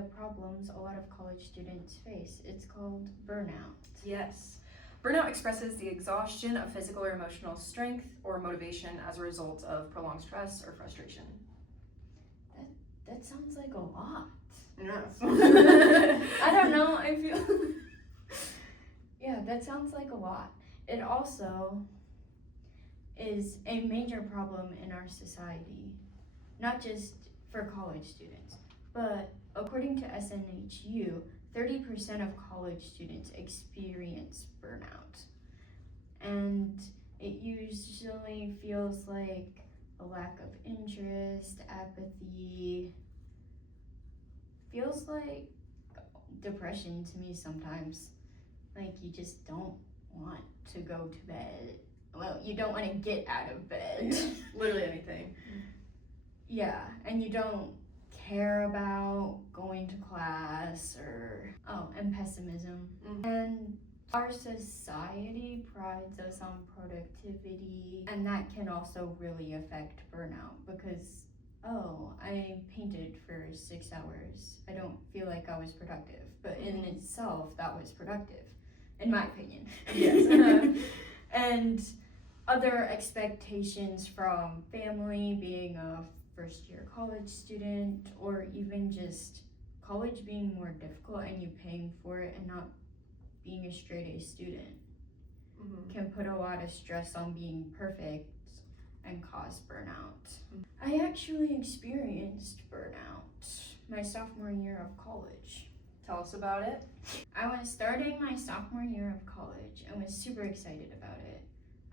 the problems a lot of college students face. It's called burnout. Yes. Burnout expresses the exhaustion of physical or emotional strength or motivation as a result of prolonged stress or frustration. That sounds like a lot. Yes. I don't know, I feel... Yeah, that sounds like a lot. It also is a major problem in our society, not just for college students, but according to SNHU, 30% of college students experience burnout. And it usually feels like a lack of interest, apathy, feels like depression to me sometimes. Like you just don't want to go to bed. Well, you don't want to get out of bed. Yeah, literally anything. Yeah, and you don't care about going to class and pessimism. Mm-hmm. And our society prides us on productivity, and that can also really affect burnout because, I painted for 6 hours. I don't feel like I was productive, but in itself, that was productive, in my opinion. Yes. And other expectations from family, being a first-year college student, or even just college being more difficult and you paying for it and not being a straight A student can put a lot of stress on being perfect and cause burnout. I actually experienced burnout my sophomore year of college. Tell us about it. I was starting my sophomore year of college and was super excited about it.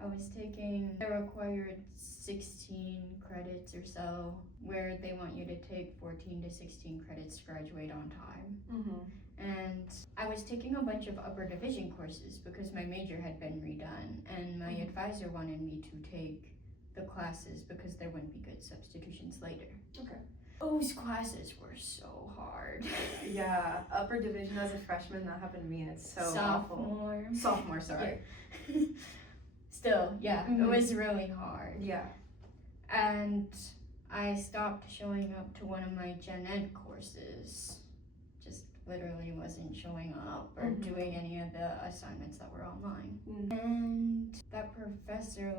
I was taking the required 16 credits or so, where they want you to take 14 to 16 credits to graduate on time. And I was taking a bunch of upper division courses because my major had been redone, and my advisor wanted me to take the classes because there wouldn't be good substitutions later. Okay. Those classes were so hard. Yeah, upper division as a freshman, that happened to me, and it's so awful. Sophomore, sorry. Yeah. Still, yeah, it was really hard. Yeah. And I stopped showing up to one of my gen ed courses. Just literally wasn't showing up or doing any of the assignments that were online. And that professor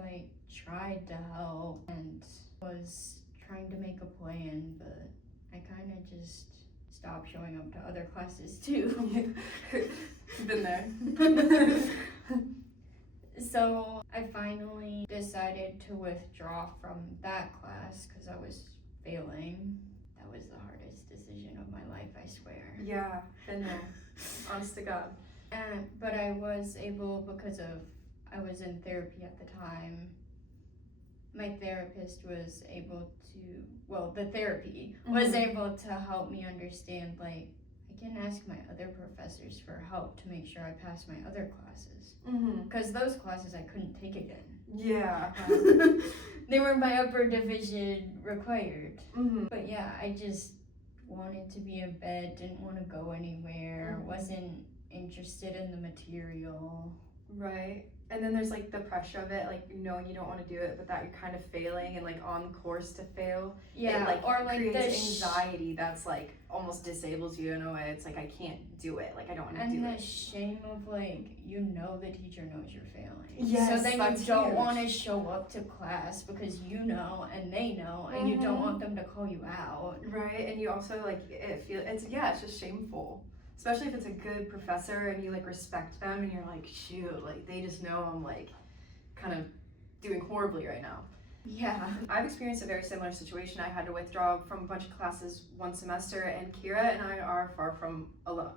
tried to help and was trying to make a plan, but I kind of just stopped showing up to other classes too. Been there. So I finally decided to withdraw from that class because I was failing. That was the hardest decision of my life, I swear. Yeah, been there. Honest to God. But I was able, because I was in therapy at the time, my therapist was able to, the therapy was able to help me understand, I can ask my other professors for help to make sure I pass my other classes. Because those classes I couldn't take again. Yeah. They were my upper division required. But yeah, I just wanted to be in bed, didn't want to go anywhere, wasn't interested in the material. Right. And then there's the pressure of it, knowing you don't want to do it, but that you're kind of failing and on course to fail. Yeah, it, or creates anxiety that's almost disables you in a way. It's I can't do it. I don't want to do it. And the shame of the teacher knows you're failing. Yes, so then that's you don't huge. want to show up to class because you know and they know and you don't want them to call you out. Right, and you also it's just shameful. Especially if it's a good professor and you respect them and you're shoot, they just know I'm kind of doing horribly right now. Yeah. I've experienced a very similar situation. I had to withdraw from a bunch of classes one semester, and Kira and I are far from alone.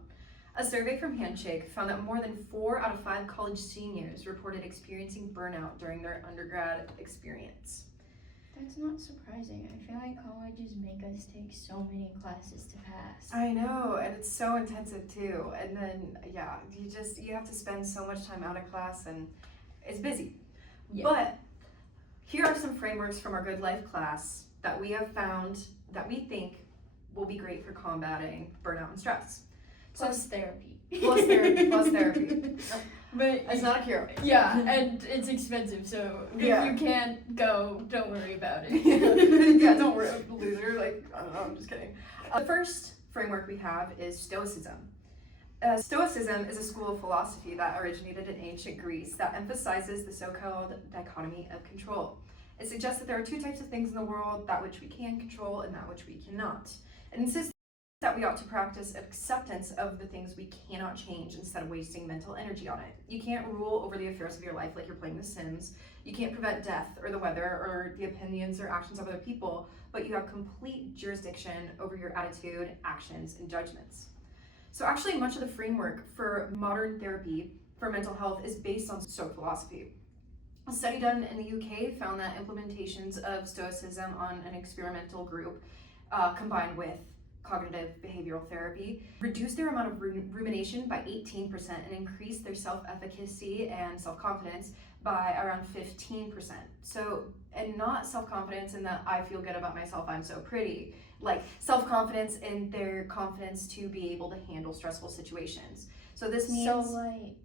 A survey from Handshake found that more than 4 out of 5 college seniors reported experiencing burnout during their undergrad experience. That's not surprising. I feel like colleges make us take so many classes to pass. I know, and it's so intensive too. And then, you have to spend so much time out of class, and it's busy. Yeah. But here are some frameworks from our Good Life class that we have found that we think will be great for combating burnout and stress. Plus therapy. Plus therapy. But it's not a cure. Yeah, and it's expensive, so if you can't go, don't worry about it. Yeah, don't worry, loser. I don't know, I'm just kidding. The first framework we have is Stoicism. Stoicism is a school of philosophy that originated in ancient Greece that emphasizes the so-called dichotomy of control. It suggests that there are two types of things in the world, that which we can control and that which we cannot. It insists that we ought to practice acceptance of the things we cannot change instead of wasting mental energy on it. You can't rule over the affairs of your life like you're playing The Sims. You can't prevent death or the weather or the opinions or actions of other people, but you have complete jurisdiction over your attitude, actions, and judgments. So actually, much of the framework for modern therapy for mental health is based on Stoic philosophy. A study done in the UK found that implementations of Stoicism on an experimental group combined with cognitive behavioral therapy reduced their amount of rumination by 18% and increased their self-efficacy and self-confidence by around 15%. So, and not self-confidence in that I feel good about myself, I'm so pretty, like self-confidence in their confidence to be able to handle stressful situations. So this means... So like,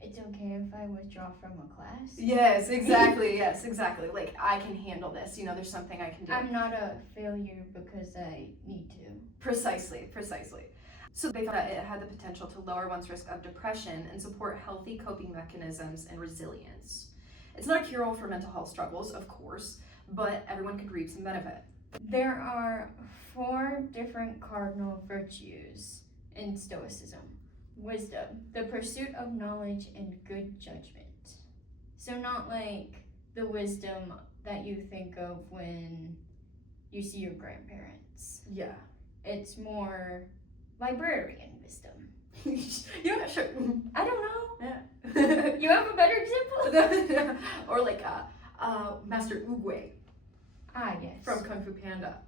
it's okay if I withdraw from a class? Yes, exactly, yes, exactly. Like, I can handle this, you know, there's something I can do. I'm not a failure because I need to. Precisely. So they found that it had the potential to lower one's risk of depression and support healthy coping mechanisms and resilience. It's not a cure-all for mental health struggles, of course, but everyone could reap some benefit. There are 4 different cardinal virtues in Stoicism. Wisdom, the pursuit of knowledge and good judgment. So not like the wisdom that you think of when you see your grandparents. Yeah. It's more librarian wisdom. You're not sure. I don't know. Yeah. You have a better example? Or like Master Oogway Ah, yes. from Kung Fu Panda.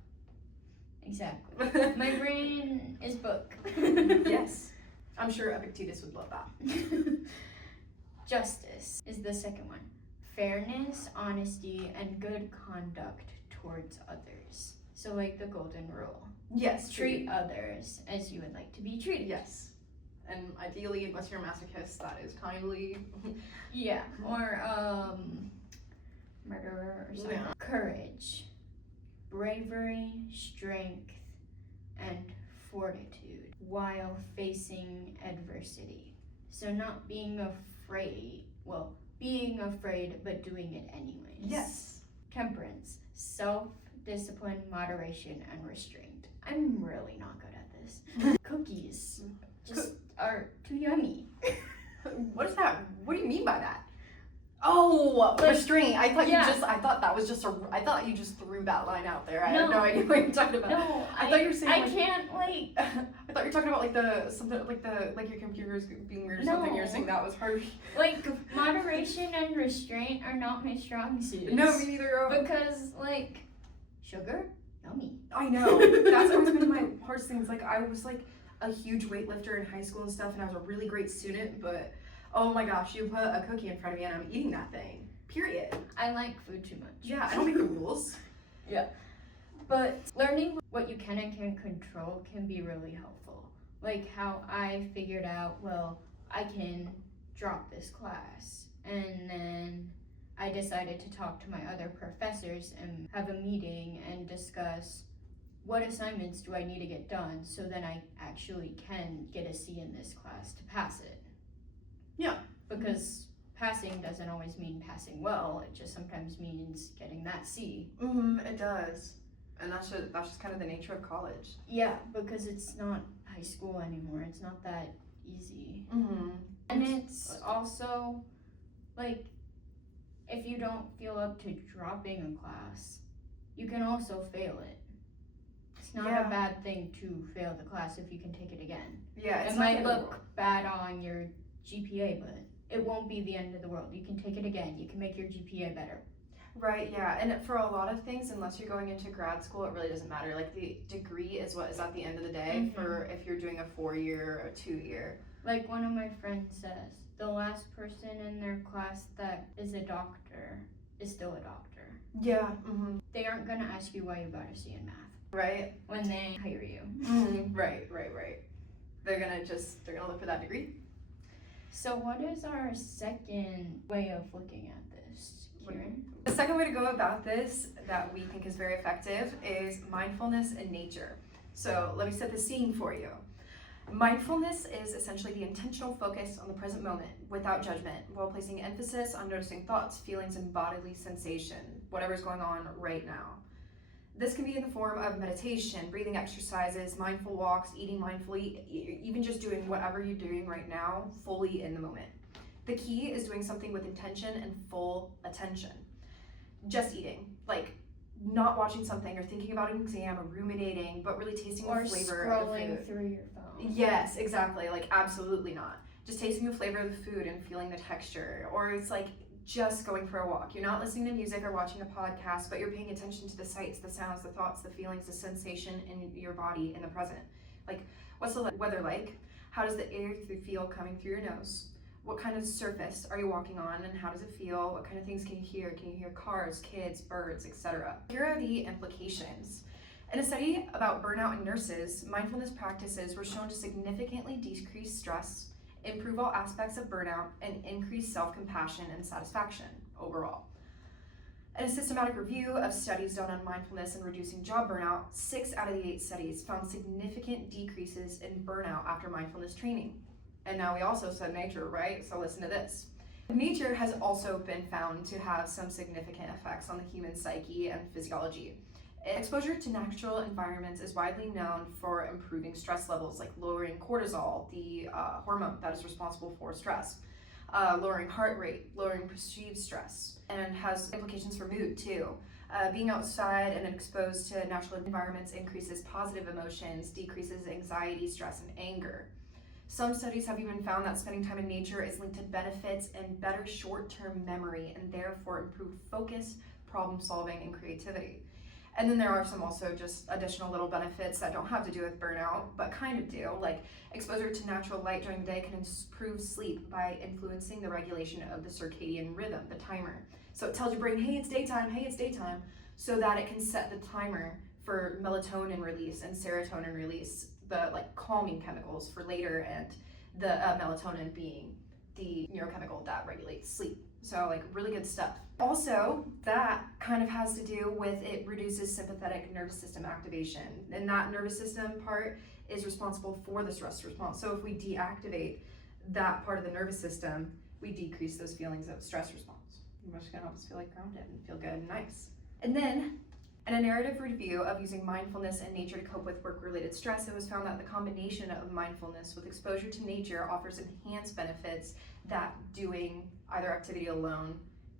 Exactly. My brain is book. Yes. I'm sure Epictetus would love that. Justice is the second one. Fairness, honesty, and good conduct towards others. So like the golden rule. Yes. Treat others as you would like to be treated. Yes. And ideally, unless you're a masochist, that is kindly. Yeah. Or murderer or something. Yeah. Courage, bravery, strength, and fortitude while facing adversity. So not being afraid, being afraid but doing it anyways. Yes. Temperance, self-discipline, moderation, and restraint. I'm really not good at this. Cookies just are too yummy. What is that? What do you mean by that? Oh, Like, restraint. I thought yeah. I thought you just threw that line out there. I No. had no idea what you're talking about. No, I thought you were saying I like, can't like. I thought you were talking about like your computer's being weird or something. You're No. saying that was hard. Like moderation and restraint are not my strong suits. No, me neither. Because like sugar, yummy. I know. That's always been my hardest things. Like I was like a huge weightlifter in high school and stuff, and I was a really great student, but oh my gosh, you put a cookie in front of me and I'm eating that thing. Period. I like food too much. Yeah, I don't make the rules. Yeah. But learning what you can and can't control can be really helpful. Like how I figured out, well, I can drop this class. And then I decided to talk to my other professors and have a meeting and discuss what assignments do I need to get done so then I actually can get a C in this class to pass it. Yeah. Because passing doesn't always mean passing well. It just sometimes means getting that C. It does. And that's just kind of the nature of college. Yeah, because it's not high school anymore. It's not that easy. Mm-hmm. And it's also, like, if you don't feel up to dropping a class, you can also fail it. It's not Yeah. a bad thing to fail the class if you can take it again. Yeah, it's It not might the end of the look world. bad on your GPA, but it won't be the end of the world. You can take it again. You can make your GPA better. Right, yeah. And for a lot of things, unless you're going into grad school, it really doesn't matter. Like the degree is what is at the end of the day for if you're doing a 4-year or 2-year. Like one of my friends says, the last person in their class that is a doctor is still a doctor. Yeah. They aren't gonna ask you why you got a C in math Right. when they hire you. Right. They're gonna look for that degree. So what is our second way of looking at this, Keiran? The second way to go about this that we think is very effective is mindfulness in nature. So let me set the scene for you. Mindfulness is essentially the intentional focus on the present moment without judgment, while placing emphasis on noticing thoughts, feelings, and bodily sensation, whatever's going on right now. This can be in the form of meditation, breathing exercises, mindful walks, eating mindfully, even just doing whatever you're doing right now, fully in the moment. The key is doing something with intention and full attention. Just eating, like not watching something or thinking about an exam or ruminating, but really tasting the flavor of the food. Or scrolling through your phone. Yes, exactly. Like absolutely not. Just tasting the flavor of the food and feeling the texture. Or it's like just going for a walk. You're not listening to music or watching a podcast, but you're paying attention to the sights, the sounds, the thoughts, the feelings, the sensation in your body in the present. Like, what's the weather like? How does the air feel coming through your nose? What kind of surface are you walking on and how does it feel? What kind of things can you hear? Can you hear cars, kids, birds, etc.? Here are the implications. In a study about burnout in nurses, mindfulness practices were shown to significantly decrease stress, improve all aspects of burnout, and increase self-compassion and satisfaction overall. In a systematic review of studies done on mindfulness and reducing job burnout, 6 out of the 8 studies found significant decreases in burnout after mindfulness training. And now we also said nature, right? So listen to this. Nature has also been found to have some significant effects on the human psyche and physiology. Exposure to natural environments is widely known for improving stress levels, like lowering cortisol, the hormone that is responsible for stress, lowering heart rate, lowering perceived stress, and has implications for mood too. Being outside and exposed to natural environments increases positive emotions, decreases anxiety, stress, and anger. Some studies have even found that spending time in nature is linked to benefits and better short-term memory and therefore improved focus, problem solving, and creativity. And then there are some also just additional little benefits that don't have to do with burnout, but kind of do, like exposure to natural light during the day can improve sleep by influencing the regulation of the circadian rhythm, the timer. So it tells your brain, hey, it's daytime, so that it can set the timer for melatonin release and serotonin release, the like calming chemicals for later, and the melatonin being the neurochemical that regulates sleep. So like really good stuff. Also, that kind of has to do with it reduces sympathetic nervous system activation, and that nervous system part is responsible for the stress response. So if we deactivate that part of the nervous system, we decrease those feelings of stress response, which is gonna help us feel like grounded and feel good and nice. And then in a narrative review of using mindfulness and nature to cope with work-related stress, it was found that the combination of mindfulness with exposure to nature offers enhanced benefits that doing either activity alone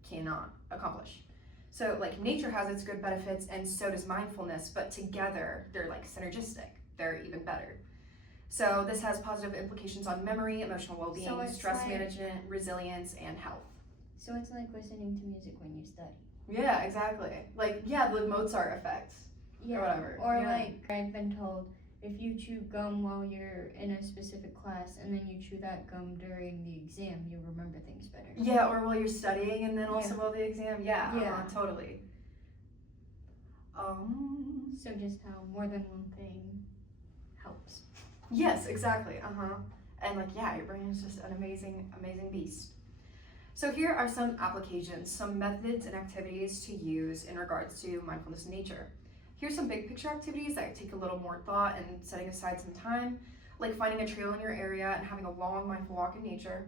cannot accomplish. So like nature has its good benefits and so does mindfulness, but together they're like synergistic. They're even better. So this has positive implications on memory, emotional well-being, stress management, resilience, and health. So it's like listening to music when you study. Yeah, exactly. Like, yeah, the Mozart effect. Yeah. Or whatever. Or yeah. like I've been told, if you chew gum while you're in a specific class and then you chew that gum during the exam, you'll remember things better. Yeah, or while you're studying and then also while the exam. Yeah. Totally. So just how more than one thing helps. Yes, exactly. And like, yeah, your brain is just an amazing beast. So here are some applications, some methods and activities to use in regards to mindfulness in nature. Here's some big picture activities that take a little more thought and setting aside some time, like finding a trail in your area and having a long mindful walk in nature.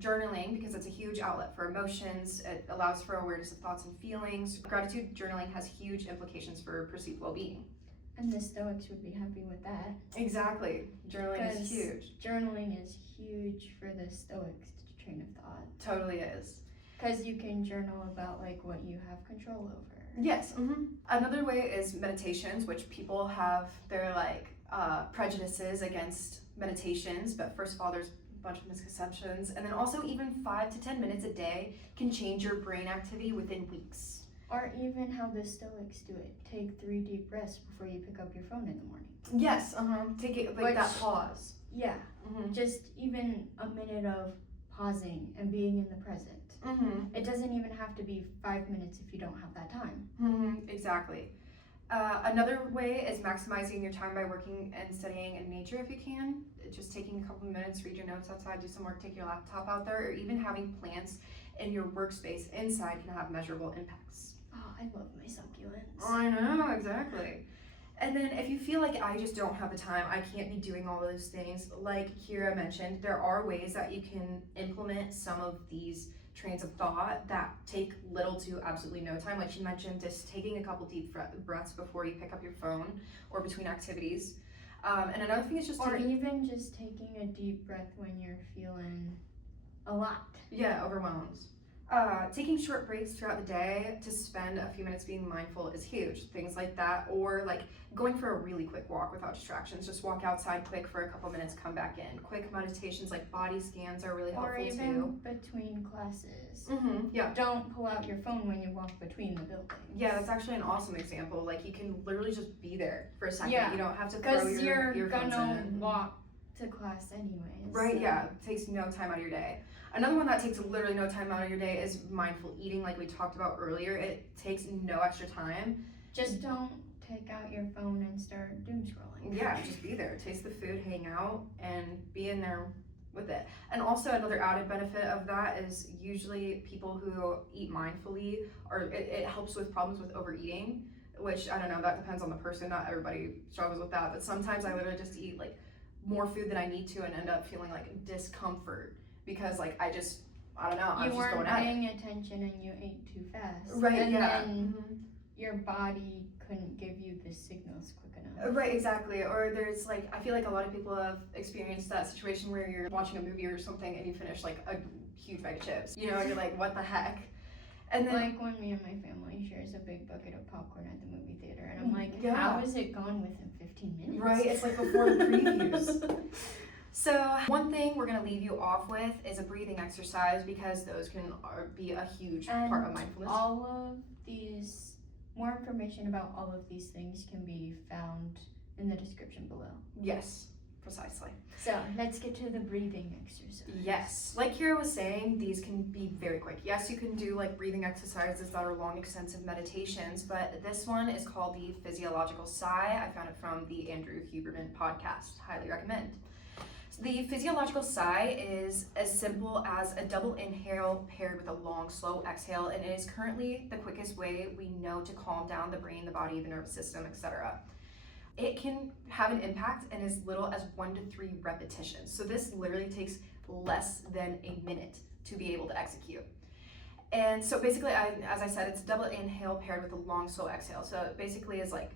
Journaling, because it's a huge outlet for emotions. It allows for awareness of thoughts and feelings. Gratitude journaling has huge implications for perceived well-being. And the Stoics would be happy with that. Exactly. Journaling is huge. Journaling is huge for the Stoics train of thought. Totally is. Because you can journal about like what you have control over. Yes. Another way is meditations, which people have their like prejudices against meditations, but first of all, there's a bunch of misconceptions, and then also even 5 to 10 minutes a day can change your brain activity within weeks. Or even how the Stoics do it. Take 3 deep breaths before you pick up your phone in the morning. Yes. Take it like that pause. Yeah. Just even a minute of pausing and being in the present. It doesn't even have to be 5 minutes if you don't have that time. Exactly. Another way is maximizing your time by working and studying in nature if you can. Just taking a couple minutes, read your notes outside, do some work, take your laptop out there, or even having plants in your workspace inside can have measurable impacts. Oh, I love my succulents. I know, exactly. And then if you feel like I just don't have the time, I can't be doing all those things, like Kira mentioned, there are ways that you can implement some of these trains of thought that take little to absolutely no time. Like she mentioned, just taking a couple deep breaths before you pick up your phone or between activities. And another thing is just or even just taking a deep breath when you're feeling a lot. Yeah, overwhelmed. Taking short breaks throughout the day to spend a few minutes being mindful is huge. Things like that, or like going for a really quick walk without distractions. Just walk outside quick for a couple minutes, come back in. Quick meditations like body scans are really helpful too. Or even between classes. Yeah. Don't pull out your phone when you walk between the buildings. Yeah, that's actually an awesome example. Like you can literally just be there for a second. Yeah. You don't have to throw your earphones gonna in. walk to class anyways. Right, so. yeah, it takes no time out of your day. Another one that takes literally no time out of your day is mindful eating, like we talked about earlier. It takes no extra time. Just don't take out your phone and start doom scrolling. Yeah, just be there, taste the food, hang out, and be in there with it. And also another added benefit of that is usually people who eat mindfully, or it helps with problems with overeating, which I don't know, that depends on the person. Not everybody struggles with that, but sometimes I literally just eat like more food than I need to and end up feeling like discomfort because like I don't know, I'm just going at it. You weren't paying attention and you ate too fast. Right, and yeah. then your body couldn't give you the signals quick enough. Right, exactly. Or there's like, I feel like a lot of people have experienced that situation where you're watching a movie or something and you finish like a huge bag of chips. You know, you're like, what the heck? And then like when me and my family shares a big bucket of popcorn at the movie theater and I'm like, yeah. How is it gone within 15 minutes? Right, it's like before the previews. So one thing we're going to leave you off with is a breathing exercise because those can be a huge part of mindfulness. All of these, more information about all of these things can be found in the description below. Yes, precisely. So let's get to the breathing exercise. Yes, like Kira was saying, these can be very quick. Yes, you can do like breathing exercises that are long, extensive meditations, but this one is called the physiological sigh. I found it from the Andrew Huberman podcast. Highly recommend. So the physiological sigh is as simple as a double inhale paired with a long, slow exhale, and it is currently the quickest way we know to calm down the brain, the body, the nervous system, etc. It can have an impact in as little as 1 to 3 repetitions. So this literally takes less than a minute to be able to execute. And so basically, as I said, it's a double inhale paired with a long, slow exhale. So it basically is like,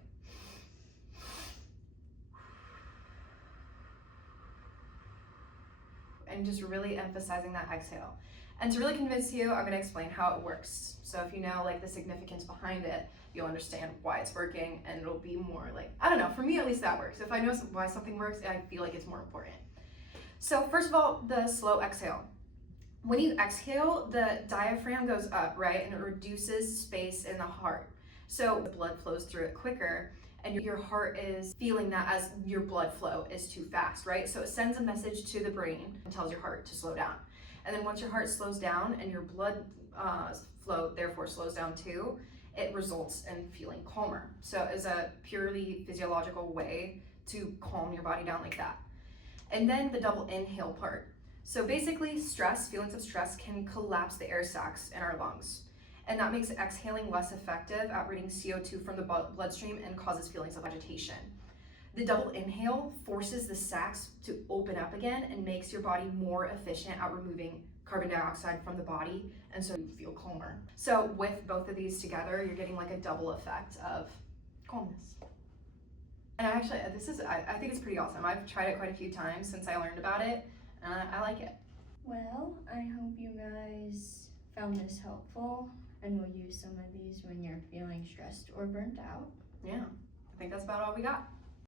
and just really emphasizing that exhale. And to really convince you, I'm gonna explain how it works. So if you know like the significance behind it, you'll understand why it's working and it'll be more like, I don't know, for me at least that works. If I know why something works, I feel like it's more important. So first of all, the slow exhale. When you exhale, the diaphragm goes up, right? And it reduces space in the heart. So the blood flows through it quicker and your heart is feeling that as your blood flow is too fast, right? So it sends a message to the brain and tells your heart to slow down. And then once your heart slows down and your blood flow therefore slows down too, it results in feeling calmer. So it's a purely physiological way to calm your body down like that. And then the double inhale part. So basically feelings of stress can collapse the air sacs in our lungs. And that makes exhaling less effective at ridding CO2 from the bloodstream and causes feelings of agitation. The double inhale forces the sacs to open up again and makes your body more efficient at removing carbon dioxide from the body, and so you feel calmer. So with both of these together, you're getting like a double effect of calmness. And actually, I think it's pretty awesome. I've tried it quite a few times since I learned about it, and I like it. Well, I hope you guys found this helpful and will use some of these when you're feeling stressed or burnt out. Yeah, I think that's about all we got.